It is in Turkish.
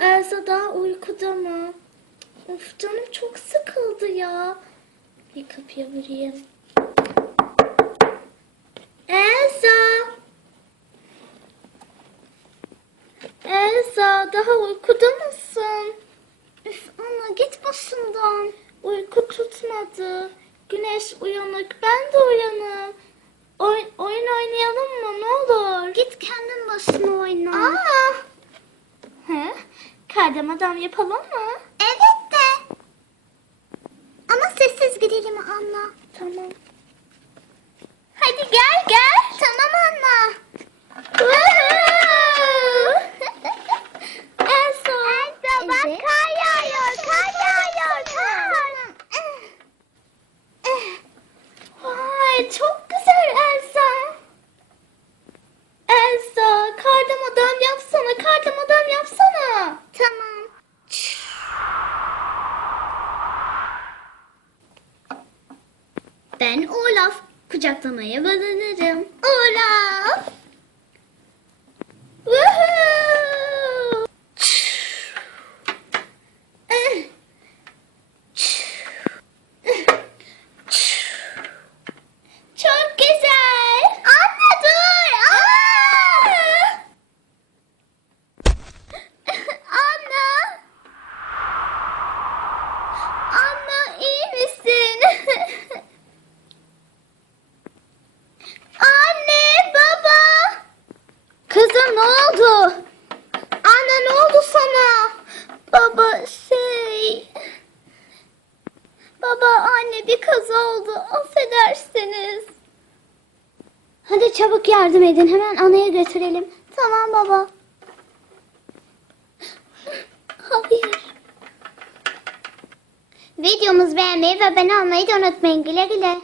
Elsa daha uykuda mı? Of canım çok sıkıldı ya. Bir kapıya vurayım. Elsa! Elsa daha uykuda mısın? Üf ana git başımdan. Uyku tutmadı. Güneş uyanık ben de uyanım. Oy- oyun oynayalım mı ne olur? Git kendin başına oyna. Aa! He? Kardem adam yapalım mı? Evet de. Ama sessiz gidelim anla. Tamam. Hadi gel gel. Tamam anla. Elsa. Elsa bak Evet. kar yağıyor, kar yağıyor, kar. Vay çok güzel Elsa. Elsa kardam adam yapsana kardam adam yapsana. Tamam. Ben Olaf kucaklamaya bananırım. Olaf. Woohoo! Eh. Çok güzel. Anne dur. Aa! Anna. Anna iyi misin? Anne, baba. Kızım ne oldu? Anne ne oldu sana? Baba şey... Baba anne bir kaza oldu. Affedersiniz. Hadi çabuk yardım edin. Hemen anaya götürelim. Tamam baba. Hayır. Videomuzu beğenmeyi ve abone olmayı da unutmayın. Güle güle.